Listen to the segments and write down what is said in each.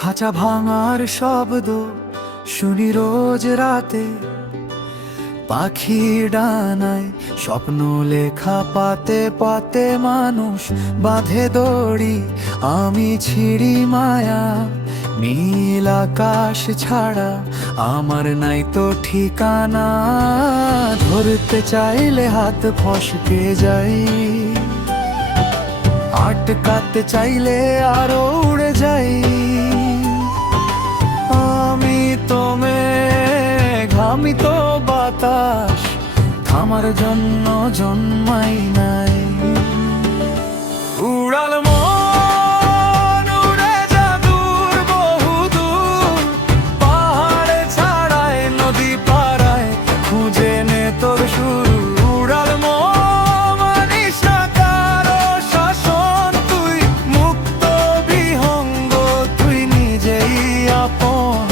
খাঁচা ভাঙার শব্দ শুনি রোজ রাতে, পাখি ডানায় স্বপ্ন লেখা পাতে পাতে মানুষ বাঁধে দড়ি, আমি ছিড়ি মায়া। নীল আকাশ ছাড়া আমার নাই তো ঠিকানা, ধরতে চাইলে হাত ফসকে যাই, আটকাতে চাইলে আরো উড়ে যাই। আমি তো মেঘ, আমি তো বাতাস, থামার জন্য জন্মাই নাই। উড়াল মন উড়ে যা দূর বহুদূর, পাহাড়ে ছাড়ায় নদী পাড়ায় খুঁজে নে তোর সুর। উড়াল মন মানিস না কারো শাসন, তুই মুক্ত বিহঙ্গ, তুই নিজেই আপন।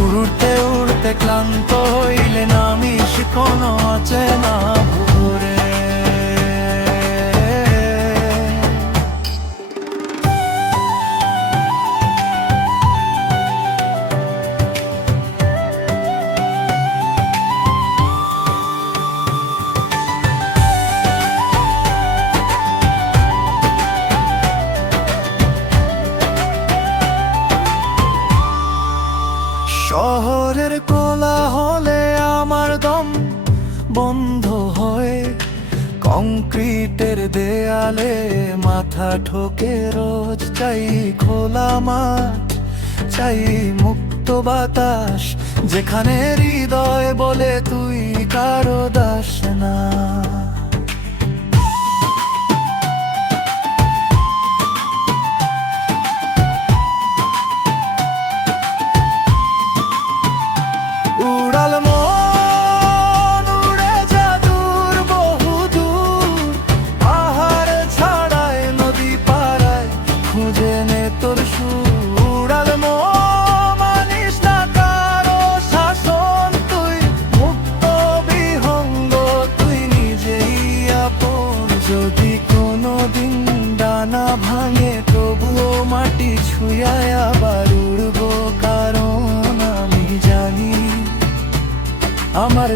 উড়তে উড়তে ক্লান্ত হইলে নামিস কোনো অচেনা ভোরে। শহরের কোলাহলে আমার দম বন্ধ হয়, কংক্রিটের দেয়ালে মাথা ঠোকে রোজ। চাই খোলা মাঠ, চাই মুক্ত বাতাস, যেখানে হৃদয় বলে তুই কারো দাস না। উড়াল মন উড়ে যা দূর বহুদূর, পাহাড় ছাড়ায় নদী পাড়ায় খুঁজে নে তোর সুর। উড়াল মন মানিস না কারো শাসন, তুই মুক্ত বিহঙ্গ, তুই নিজেই আপন। যদি কোনোদিন ডানা ভাঙে তবুও মাটি ছুঁয়ায় আবার উড়বো, কারণ আমি জানি আমার